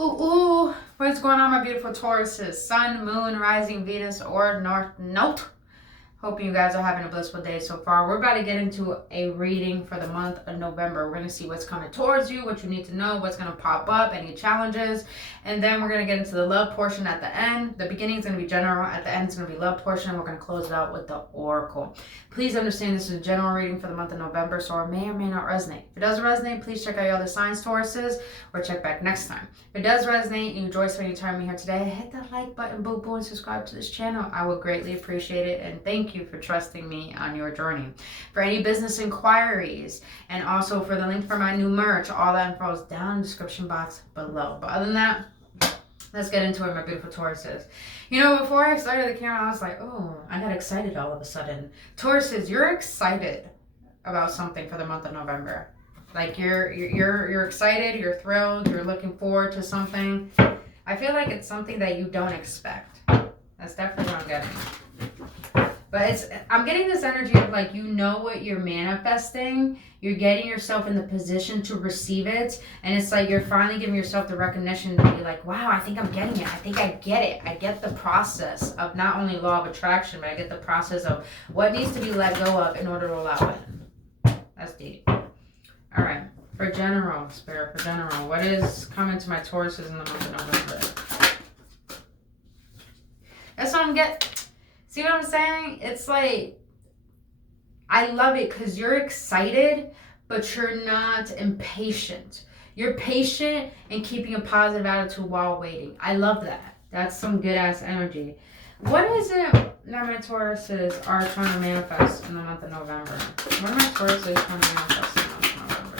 Ooh, what's going on, my beautiful Tauruses? Sun, moon, rising, Venus, or North Node. Hoping you guys are having a blissful day so far. We're about to get into a reading for the month of November. We're going to see what's coming towards you, what you need to know, what's going to pop up, any challenges. And then we're going to get into the love portion at the end. The beginning is going to be general. At the end, it's going to be love portion. We're going to close it out with the oracle. Please understand this is a general reading for the month of November, so it may or may not resonate. If it does resonate, please check out your other signs, Tauruses, or check back next time. If it does resonate and you enjoy spending time with me here today, hit that like button, boo boo, and subscribe to this channel. I would greatly appreciate it, and thank you for trusting me on your journey. For any business inquiries, and also for the link for my new merch, all that info is down in the description box below. But other than that, let's get into it, my beautiful Tauruses. You know, before I started the camera, I was like, oh, I got excited all of a sudden. Tauruses, you're excited about something for the month of November. Like you're excited, you're thrilled, you're looking forward to something. I feel like it's something that you don't expect. That's definitely what I'm getting. But I'm getting this energy of like, you know what you're manifesting. You're getting yourself in the position to receive it. And it's like you're finally giving yourself the recognition to be like, wow, I think I'm getting it. I think I get it. I get the process of not only law of attraction, but I get the process of what needs to be let go of in order to allow it. That's deep. All right. For general, Spirit, for general, what is coming to my Tauruses in the month of November? That's what I'm getting. See what I'm saying? It's like, I love it because you're excited, but you're not impatient. You're patient and keeping a positive attitude while waiting. I love that. That's some good ass energy. What is it that my Tauruses are trying to manifest in the month of November? What are my Tauruses trying to manifest in the month of November?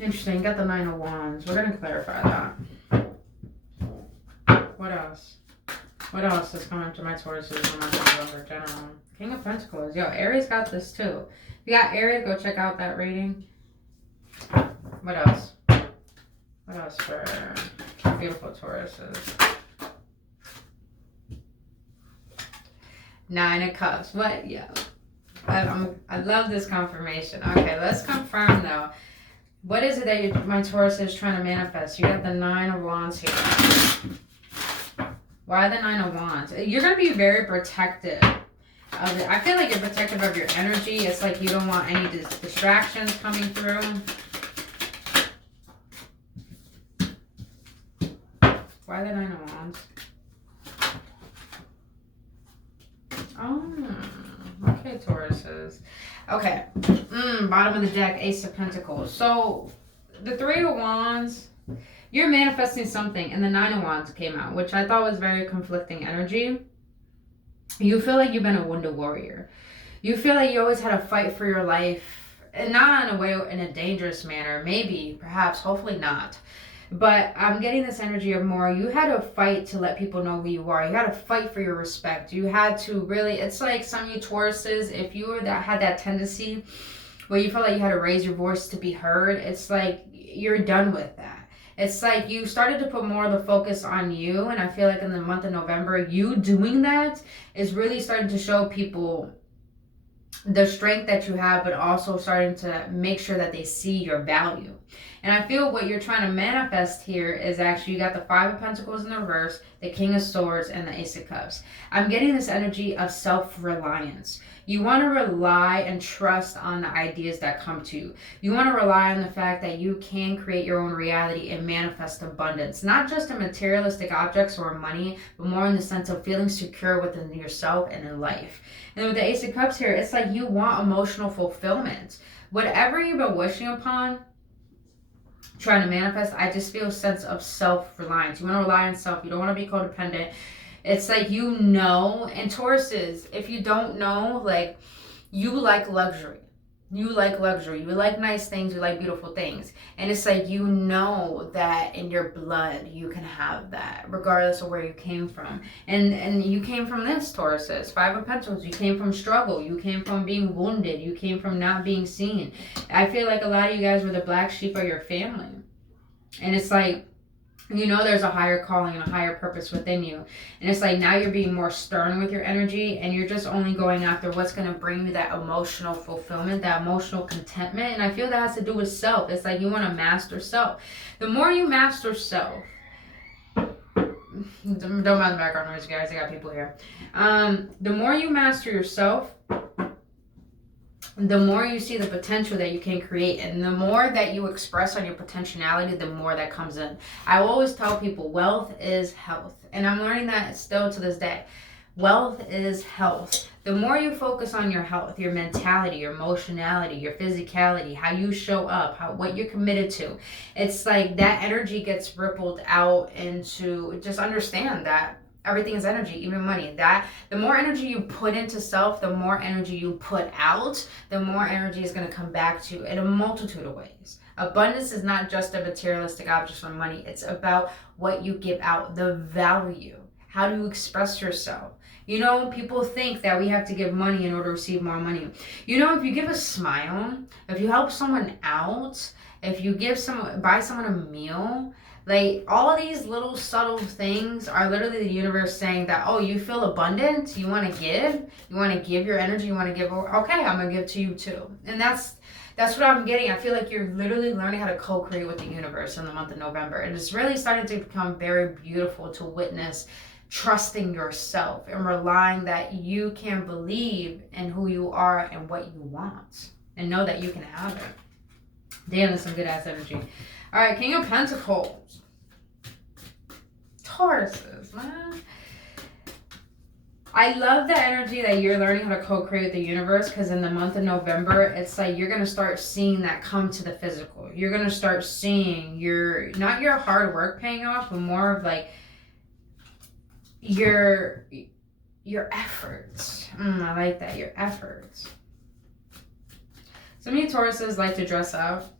Interesting. Got the Nine of Wands. We're going to clarify that. What else? What else is coming to my Tauruses in the month of November? General. King of Pentacles. Yo, Aries got this too. If you got Aries, go check out that reading. What else? What else for beautiful Tauruses? Nine of Cups. What? Yeah. I love this confirmation. Okay, let's confirm though. What is it that my Taurus is trying to manifest? You got the Nine of Wands here. Why the Nine of Wands? You're going to be very protective of it. I feel like you're protective of your energy. It's like you don't want any distractions coming through. Why the Nine of Wands? Oh, okay, Tauruses. Okay, bottom of the deck, Ace of Pentacles. So, the Three of Wands, you're manifesting something, and the Nine of Wands came out, which I thought was very conflicting energy. You feel like you've been a wounded warrior. You feel like you always had to fight for your life, and not in a way, in a dangerous manner. Maybe, perhaps, hopefully not. But I'm getting this energy of more, you had to fight to let people know who you are. You had to fight for your respect. You had to really, it's like some of you Tauruses, if you were that had that tendency where you felt like you had to raise your voice to be heard, it's like you're done with that. It's like you started to put more of the focus on you, and I feel like in the month of November, you doing that is really starting to show people the strength that you have, but also starting to make sure that they see your value. And I feel what you're trying to manifest here is actually you got the Five of Pentacles in the reverse, the King of Swords, and the Ace of Cups. I'm getting this energy of self-reliance. You want to rely and trust on the ideas that come to you. You want to rely on the fact that you can create your own reality and manifest abundance. Not just in materialistic objects or money, but more in the sense of feeling secure within yourself and in life. And with the Ace of Cups here, it's like you want emotional fulfillment. Whatever you've been wishing upon, trying to manifest, I just feel a sense of self-reliance. You want to rely on self. You don't want to be codependent. It's like, you know, and Tauruses, if you don't know, like, you like luxury. You like luxury. You like nice things. You like beautiful things. And it's like, you know that in your blood you can have that regardless of where you came from. And you came from this, Tauruses. Five of Pentacles. You came from struggle. You came from being wounded. You came from not being seen. I feel like a lot of you guys were the black sheep of your family. And it's like, You know there's a higher calling and a higher purpose within you. And it's like now you're being more stern with your energy, and you're just only going after what's going to bring you that emotional fulfillment, that emotional contentment. And I feel that has to do with self. It's like you want to master self. The more you master self, don't mind the background noise, guys. I got people here. The more you master yourself, the more you see the potential that you can create, and the more that you express on your potentiality, the more that comes in. I always tell people wealth is health, and I'm learning that still to this day. Wealth is health. The more you focus on your health, your mentality, your emotionality, your physicality, how you show up, what you're committed to, it's like that energy gets rippled out into, just understand that everything is energy, even money. That the more energy you put into self, the more energy you put out, the more energy is going to come back to you in a multitude of ways. Abundance is not just a materialistic object or money. It's about what you give out, the value. How do you express yourself? You know, people think that we have to give money in order to receive more money. You know, if you give a smile, if you help someone out, if you buy someone a meal, like all these little subtle things are literally the universe saying that, oh, you feel abundant, you want to give your energy, you want to give, okay, I'm going to give to you too. And that's what I'm getting. I feel like you're literally learning how to co-create with the universe in the month of November. And it's really starting to become very beautiful to witness, trusting yourself and relying that you can believe in who you are and what you want and know that you can have it. Damn, that's some good ass energy. All right, King of Pentacles. Tauruses, man. I love the energy that you're learning how to co-create with the universe, because in the month of November, it's like you're going to start seeing that come to the physical. You're going to start seeing not your hard work paying off, but more of like your efforts. I like that, your efforts. Some of you Tauruses like to dress up.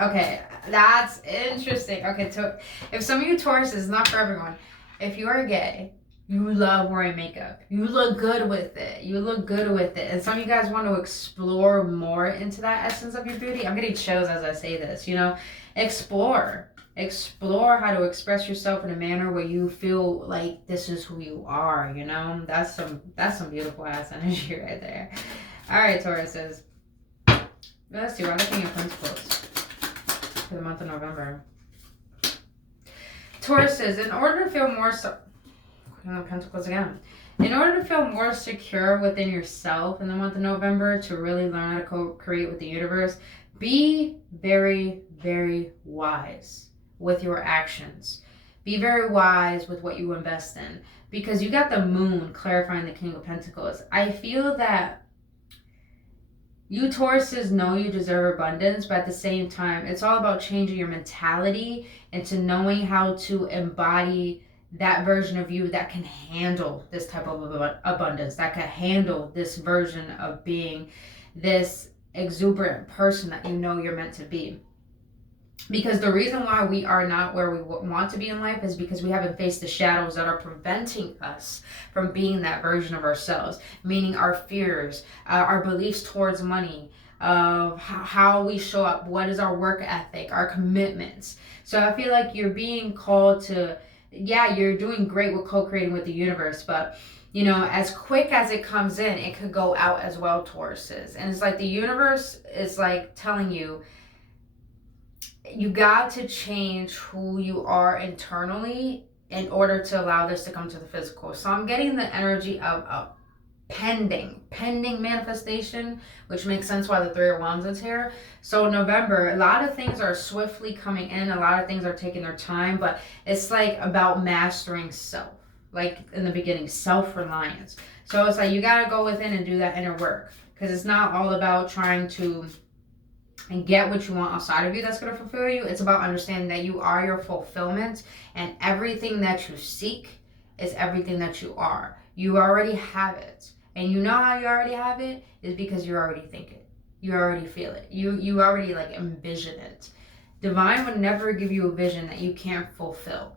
Okay, that's interesting. Okay, so if some of you Tauruses, not for everyone, if you are gay, you love wearing makeup. You look good with it. And some of you guys want to explore more into that essence of your beauty. I'm getting chills as I say this, you know. Explore how to express yourself in a manner where you feel like this is who you are, you know. That's some beautiful ass energy right there. All right, Tauruses. Let's see, what are the King of Pentacles for the month of November? Tauruses, in order to feel more King of Pentacles again. In order to feel more secure within yourself in the month of November, to really learn how to co-create with the universe, be very, very wise with your actions. Be very wise with what you invest in, because you got the moon clarifying the King of Pentacles. I feel that you Tauruses know you deserve abundance, but at the same time, it's all about changing your mentality into knowing how to embody that version of you that can handle this type of abundance, that can handle this version of being this exuberant person that you know you're meant to be. Because the reason why we are not where we want to be in life is because we haven't faced the shadows that are preventing us from being that version of ourselves, meaning our fears, our beliefs towards money, of how we show up, what is our work ethic, our commitments. So I feel like you're being called to, yeah, you're doing great with co-creating with the universe, but you know, as quick as it comes in, it could go out as well, Tauruses. And it's like the universe is like telling you, you got to change who you are internally in order to allow this to come to the physical. So I'm getting the energy of a pending manifestation, which makes sense why the Three of Wands is here. So November, a lot of things are swiftly coming in, a lot of things are taking their time, but it's like about mastering self. Like in the beginning, self-reliance. So it's like you got to go within and do that inner work, because it's not all about trying to and get what you want outside of you that's going to fulfill you. It's about understanding that you are your fulfillment, and everything that you seek is everything that you are. You already have it. And you know how you already have it is because you already think it. You already feel it. You already like envision it. Divine would never give you a vision that you can't fulfill.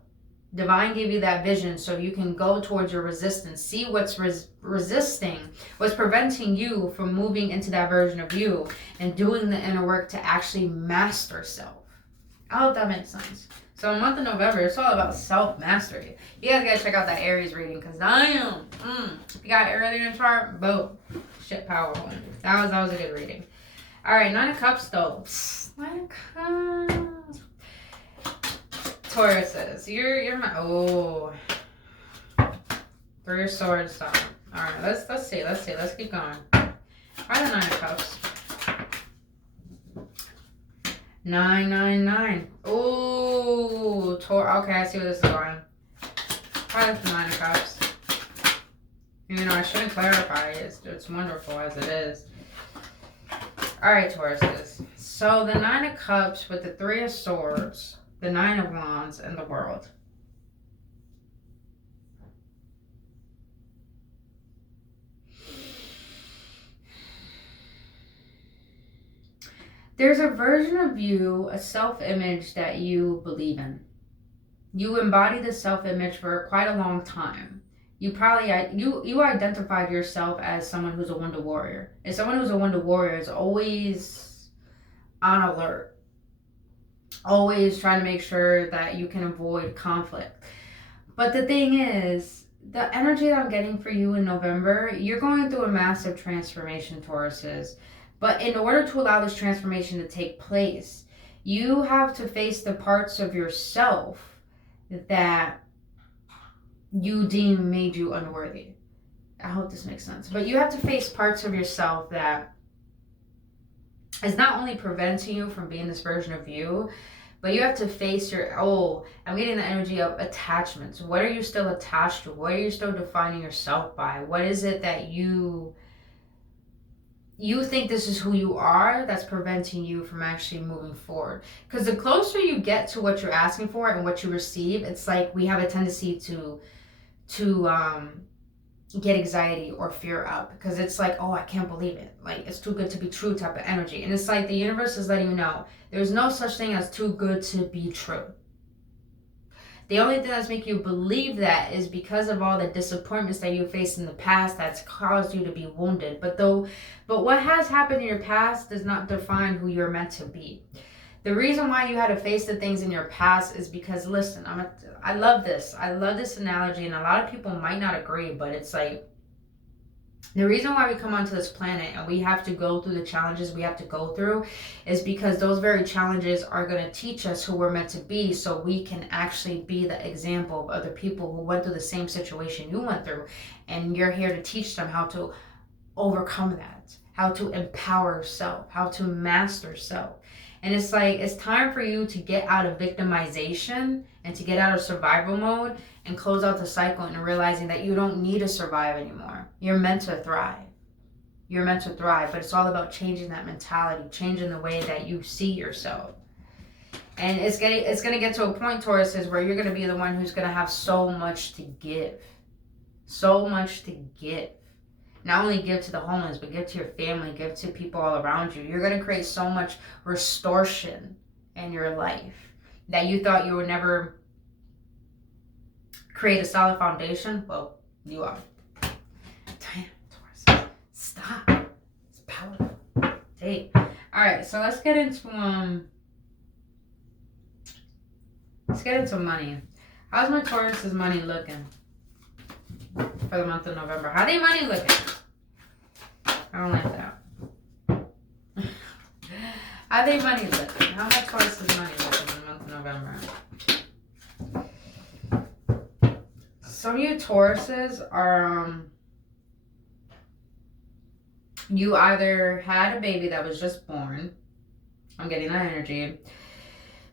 Divine gave you that vision so you can go towards your resistance. See what's resisting, what's preventing you from moving into that version of you and doing the inner work to actually master self. I hope that makes sense. So month of November, it's all about self-mastery. You guys gotta check out that Aries reading, because damn, if you got Aries in your chart, boom, shit powerful. That was a good reading. All right, 9 of Cups though. Nine of Cups. Tauruses, you're my, oh. 3 of Swords though. All right, let's see, let's keep going. Why the 9 of Cups? 9. Ooh, okay, I see where this is going. Why the 9 of Cups? You know, I shouldn't clarify. It's wonderful as it is. All right, Tauruses. So the 9 of Cups with the 3 of Swords, the 9 of Wands, and the World. There's a version of you, a self-image that you believe in. You embody this self-image for quite a long time. You probably, you identified yourself as someone who's a Wonder Warrior. And someone who's a Wonder Warrior is always on alert. Always trying to make sure that you can avoid conflict. But the thing is, the energy that I'm getting for you in November, you're going through a massive transformation, Tauruses. But in order to allow this transformation to take place, you have to face the parts of yourself that you deem made you unworthy. I hope this makes sense. But you have to face parts of yourself that is not only preventing you from being this version of you, but you have to face your, I'm getting the energy of attachments. What are you still attached to? What are you still defining yourself by? What is it that you think this is who you are that's preventing you from actually moving forward? Because the closer you get to what you're asking for and what you receive, it's like we have a tendency to get anxiety or fear up, because it's like, oh, I can't believe it, like it's too good to be true type of energy. And it's like the universe is letting you know there's no such thing as too good to be true. The only thing that's making you believe that is because of all the disappointments that you faced in the past that's caused you to be wounded. But what has happened in your past does not define who you're meant to be. The reason why you had to face the things in your past is because, listen, I love this. I love this analogy, and a lot of people might not agree, but it's like, the reason why we come onto this planet and we have to go through the challenges we have to go through is because those very challenges are going to teach us who we're meant to be, so we can actually be the example of other people who went through the same situation you went through. And you're here to teach them how to overcome that, how to empower self, how to master self. And it's like, it's time for you to get out of victimization and to get out of survival mode and close out the cycle and realizing that you don't need to survive anymore. You're meant to thrive. You're meant to thrive, but it's all about changing that mentality, changing the way that you see yourself. And it's gonna get to a point, Tauruses, where you're gonna be the one who's gonna have so much to give. So much to give. Not only give to the homeless, but give to your family, give to people all around you. You're going to create so much restoration in your life that you thought you would never create a solid foundation. Well, you are. Damn, Taurus. Stop. It's powerful. Hey. All right, so let's get into money. How's my Taurus's money looking for the month of November? How they money looking? I don't like that. How they money looking? How much Taurus's money looking in the month of November? Some of you Tauruses are, you either had a baby that was just born. I'm getting that energy.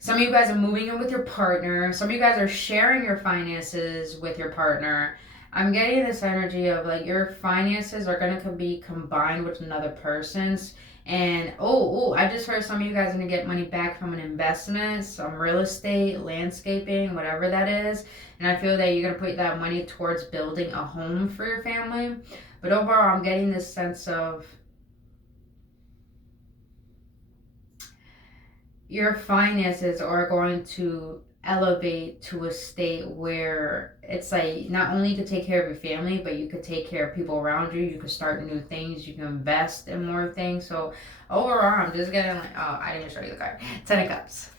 Some of you guys are moving in with your partner. Some of you guys are sharing your finances with your partner. I'm getting this energy of like your finances are going to be combined with another person's. And I just heard some of you guys are going to get money back from an investment, some real estate, landscaping, whatever that is. And I feel that you're going to put that money towards building a home for your family. But overall, I'm getting this sense of your finances are going to elevate to a state where it's like not only you could take care of your family, but you could take care of people around you. You could start new things. You can invest in more things. So overall, I'm just getting like, I didn't even show you the card. 10 of Cups.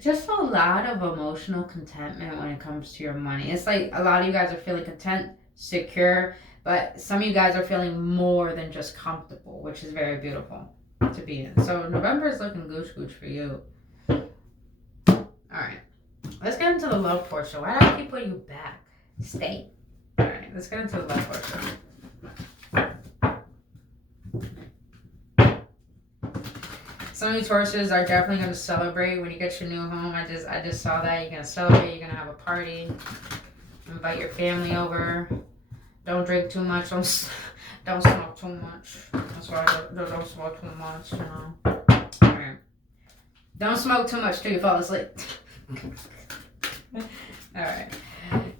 Just a lot of emotional contentment when it comes to your money. It's like a lot of you guys are feeling content, secure, but some of you guys are feeling more than just comfortable, which is very beautiful to be in. So November is looking gooch gooch for you. All right, let's get into the love portion. Why do I keep putting you back? Stay. All right, let's get into the love portion. Some of you Tauruses are definitely going to celebrate when you get your new home. I just saw that. You're going to celebrate. You're going to have a party. Invite your family over. Don't drink too much. Don't smoke too much. That's why I don't smoke too much, you know. All right. Don't smoke too much till you fall asleep. All right.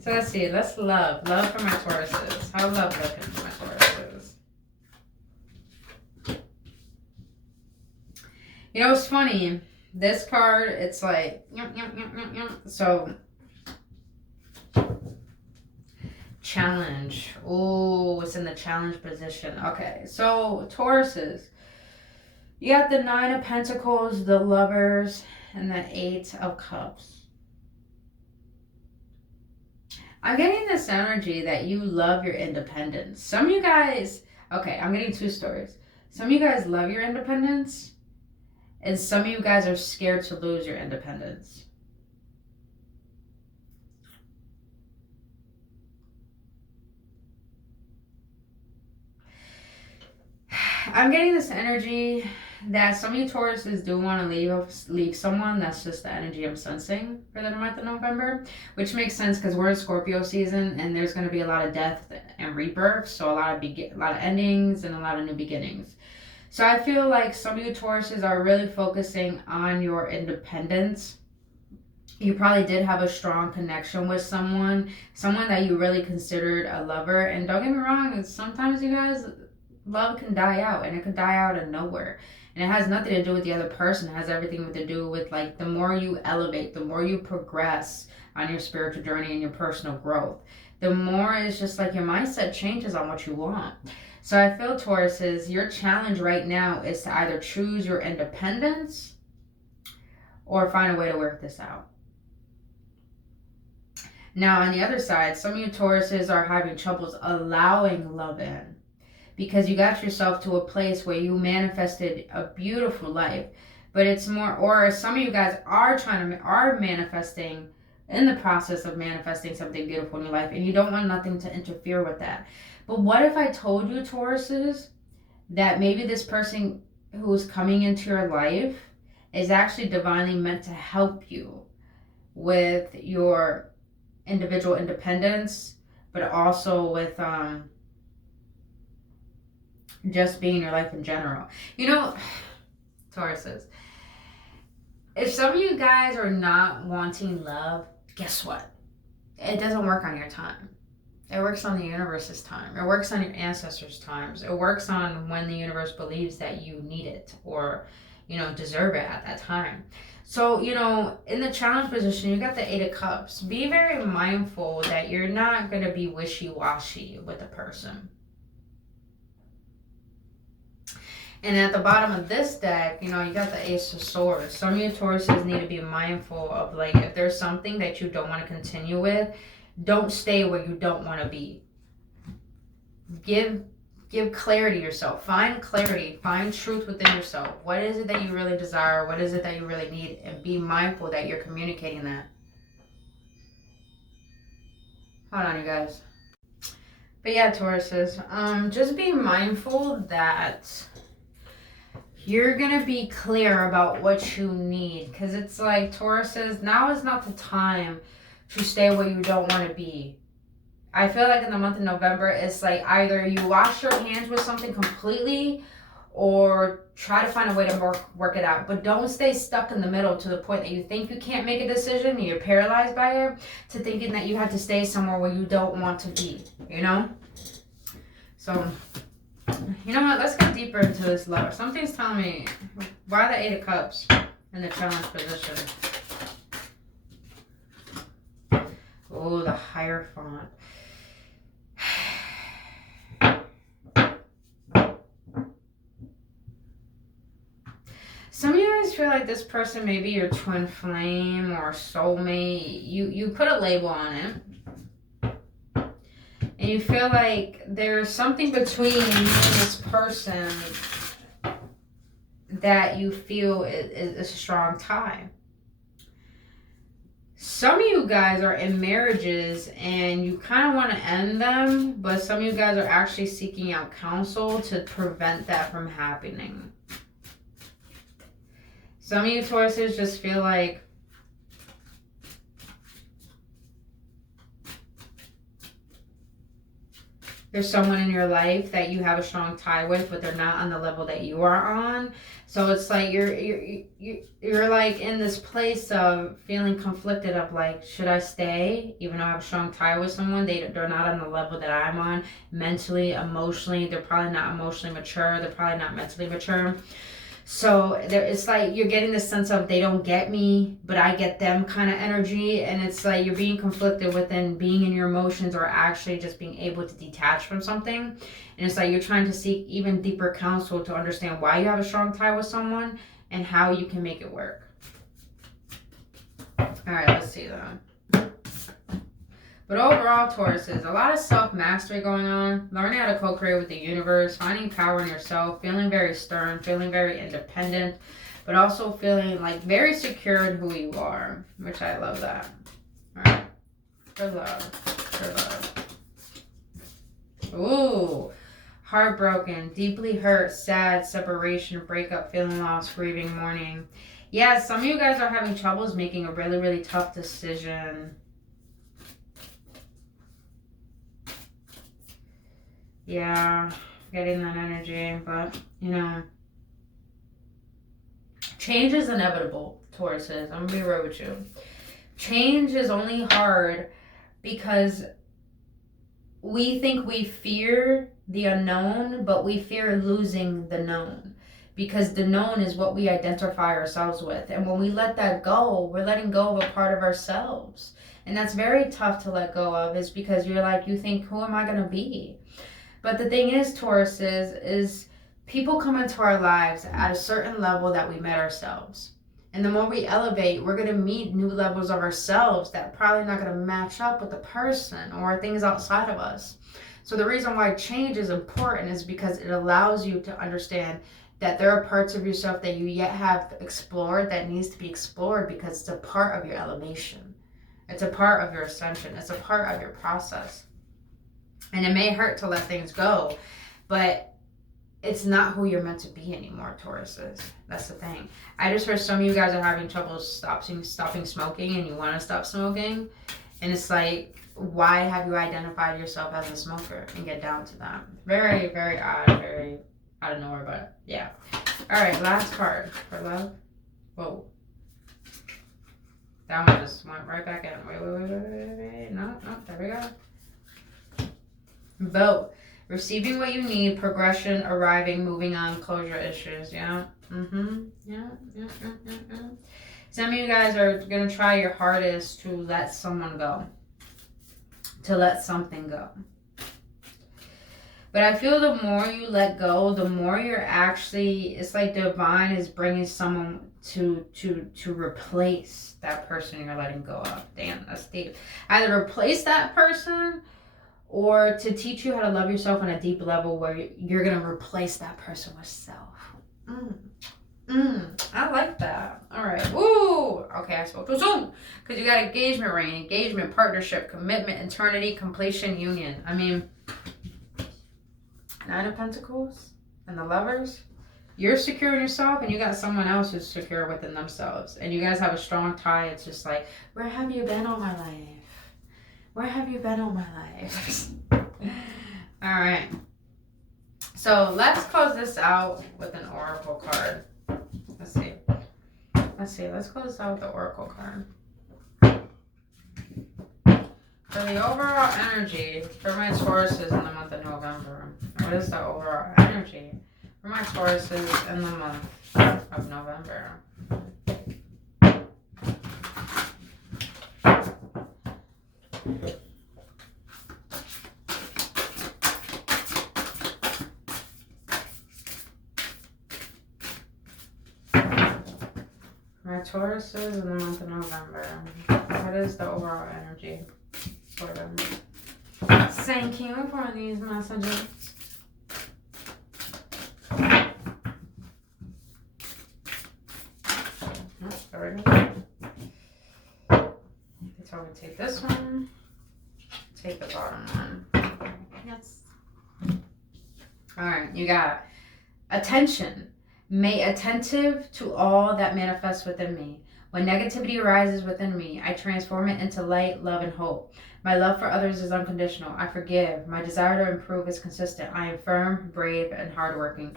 So let's see. Let's love. Love for my Tauruses. How love looking for my Tauruses? You know, it's funny. This card, it's like, so, challenge. Oh, it's in the challenge position. Okay, so Tauruses, you got the 9 of Pentacles, the Lovers, and the 8 of Cups. I'm getting this energy that you love your independence. Some of you guys, okay, I'm getting 2 stories. Some of you guys love your independence, and some of you guys are scared to lose your independence. I'm getting this energy that some of you Tauruses do want to leave someone. That's just the energy I'm sensing for the month of November, which makes sense because we're in Scorpio season and there's going to be a lot of death and rebirth, so a lot of endings and a lot of new beginnings. So I feel like some of you Tauruses are really focusing on your independence. You probably did have a strong connection with someone that you really considered a lover. And don't get me wrong, sometimes you guys, love can die out, and it could die out of nowhere. And it has nothing to do with the other person. It has everything to do with, like, the more you elevate, the more you progress on your spiritual journey and your personal growth, the more it's just like your mindset changes on what you want. So I feel, Tauruses, your challenge right now is to either choose your independence or find a way to work this out. Now, on the other side, some of you Tauruses are having troubles allowing love in because you got yourself to a place where you manifested a beautiful life, but it's more, or some of you guys are manifesting, in the process of manifesting something beautiful in your life, and you don't want nothing to interfere with that. But what if I told you, Tauruses, that maybe this person who is coming into your life is actually divinely meant to help you with your individual independence, but also with just being your life in general. You know, Tauruses, if some of you guys are not wanting love, guess what? It doesn't work on your time. It works on the universe's time. It works on your ancestors' times. It works on when the universe believes that you need it or, deserve it at that time. So, in the challenge position, you got the 8 of Cups. Be very mindful that you're not going to be wishy-washy with a person. And at the bottom of this deck, you got the Ace of Swords. Some of you Tauruses need to be mindful of, like, if there's something that you don't want to continue with, don't stay where you don't want to be. Give clarity to yourself. Find clarity. Find truth within yourself. What is it that you really desire? What is it that you really need? And be mindful that you're communicating that. Hold on, you guys. But yeah, Tauruses, just be mindful that you're going to be clear about what you need. Because it's like, Tauruses, now is not the time to stay where you don't want to be. I feel like in the month of November, it's like either you wash your hands with something completely or try to find a way to work it out. But don't stay stuck in the middle to the point that you think you can't make a decision and you're paralyzed by it, to thinking that you have to stay somewhere where you don't want to be, So, you know what? Let's get deeper into this love. Something's telling me, why the 8 of Cups in the challenge position? Oh, the Hierophant. Some of you guys feel like this person may be your twin flame or soulmate. You put a label on it. And you feel like there's something between you and this person that you feel is a strong tie. Some of you guys are in marriages and you kind of want to end them, but some of you guys are actually seeking out counsel to prevent that from happening. Some of you Tauruses just feel like there's someone in your life that you have a strong tie with, but they're not on the level that you are on. So it's like you're like in this place of feeling conflicted of like, should I stay even though I have a strong tie with someone? They're not on the level that I'm on mentally, emotionally. They're probably not emotionally mature. They're probably not mentally mature. So it's like you're getting this sense of they don't get me, but I get them kind of energy. And it's like you're being conflicted within being in your emotions or actually just being able to detach from something. And it's like you're trying to seek even deeper counsel to understand why you have a strong tie with someone and how you can make it work. All right, let's see though. But overall, Tauruses, a lot of self-mastery going on, learning how to co-create with the universe, finding power in yourself, feeling very stern, feeling very independent, but also feeling like very secure in who you are, which I love that. All right, for love. Ooh, heartbroken, deeply hurt, sad, separation, breakup, feeling lost, grieving, mourning. Yeah, some of you guys are having troubles making a really, really tough decision. Yeah, getting that energy, but, you know, change is inevitable, Tauruses. I'm going to be real with you. Change is only hard because we think we fear the unknown, but we fear losing the known. Because the known is what we identify ourselves with. And when we let that go, we're letting go of a part of ourselves. And that's very tough to let go of, is because you're like, you think, who am I going to be? But the thing is, Tauruses, is people come into our lives at a certain level that we met ourselves. And the more we elevate, we're going to meet new levels of ourselves that probably not going to match up with the person or things outside of us. So the reason why change is important is because it allows you to understand that there are parts of yourself that you yet have explored that needs to be explored because it's a part of your elevation. It's a part of your ascension. It's a part of your process. And it may hurt to let things go, but it's not who you're meant to be anymore, Tauruses. That's the thing. I just heard some of you guys are having trouble stopping smoking and you want to stop smoking. And it's like, why have you identified yourself as a smoker? And get down to that. Very, very odd. Very out of nowhere, but yeah. All right, last card for love. Whoa. That one just went right back in. Wait. No, there we go. Vote. Receiving what you need, progression, arriving, moving on, closure issues. Yeah. Yeah. Some of you guys are going to try your hardest to let someone go. To let something go. But I feel the more you let go, the more you're actually, it's like divine is bringing someone to replace that person you're letting go of. Damn, that's deep. Either replace that person or to teach you how to love yourself on a deep level where you're going to replace that person with self. I like that. All right. Woo! Okay, I spoke too soon. Because you got engagement ring, engagement, partnership, commitment, eternity, completion, union. I mean, Nine of Pentacles and the Lovers. You're secure in yourself and you got someone else who's secure within themselves. And you guys have a strong tie. It's just like, where have you been all my life? Where have you been all my life? All right. So let's close this out with an oracle card. Let's see. Let's close this out with the oracle card. For the overall energy for my Tauruses in the month of November. What is the overall energy for my Tauruses in the month of November? My Tauruses in the month of November. What is the overall energy for them? Thank you for these messages. There we go. So we take this one. Take the bottom one. Yes. Alright, you got attention. May attentive to all that manifests within me. When negativity arises within me, I transform it into light, love, and hope. My love for others is unconditional. I forgive. My desire to improve is consistent. I am firm, brave, and hardworking.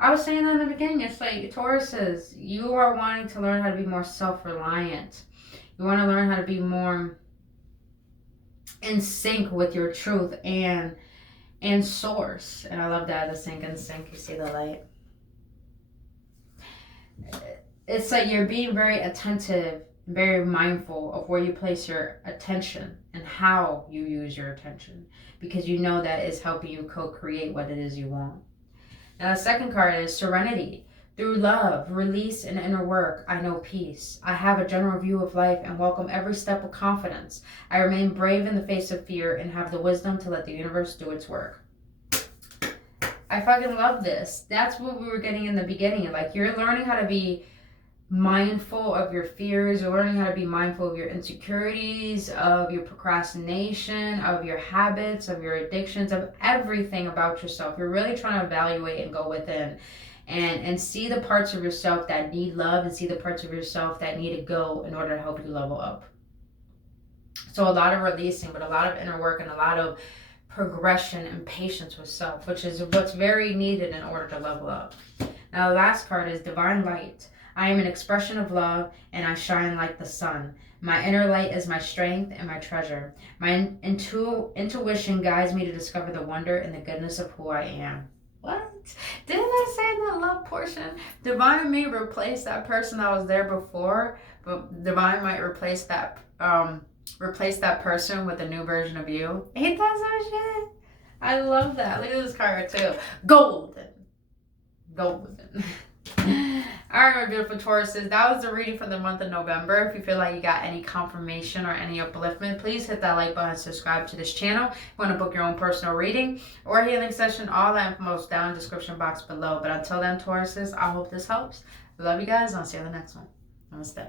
I was saying that in the beginning. It's like Tauruses, you are wanting to learn how to be more self-reliant. You want to learn how to be more in sync with your truth and source. And I love that, the sync and sync. You see the light. It's like you're being very attentive, very mindful of where you place your attention and how you use your attention, because you know that is helping you co-create what it is you want. Now the second card is serenity. Through love, release, and inner work, I know peace. I have a general view of life and welcome every step with confidence. I remain brave in the face of fear and have the wisdom to let the universe do its work. I fucking love this. That's what we were getting in the beginning. Like, you're learning how to be mindful of your fears. You're learning how to be mindful of your insecurities, of your procrastination, of your habits, of your addictions, of everything about yourself. You're really trying to evaluate and go within and see the parts of yourself that need love and see the parts of yourself that need to go in order to help you level up. So a lot of releasing, but a lot of inner work and a lot of progression and patience with self, which is what's very needed in order to level up. Now the last card is divine light. I am an expression of love and I shine like the sun. My inner light is my strength and my treasure. My intuition guides me to discover the wonder and the goodness of who I am. What? Didn't I say in the love portion? Divine may replace that person that was there before, but divine might replace that person with a new version of you. Ain't that some shit? I love that. Look at this card too. Golden. Alright, my beautiful Tauruses, that was the reading for the month of November. If you feel like you got any confirmation or any upliftment, please hit that like button and subscribe to this channel. If you want to book your own personal reading or healing session, all that info is down in the description box below. But until then, Tauruses, I hope this helps. I love you guys. I'll see you in the next one. Namaste.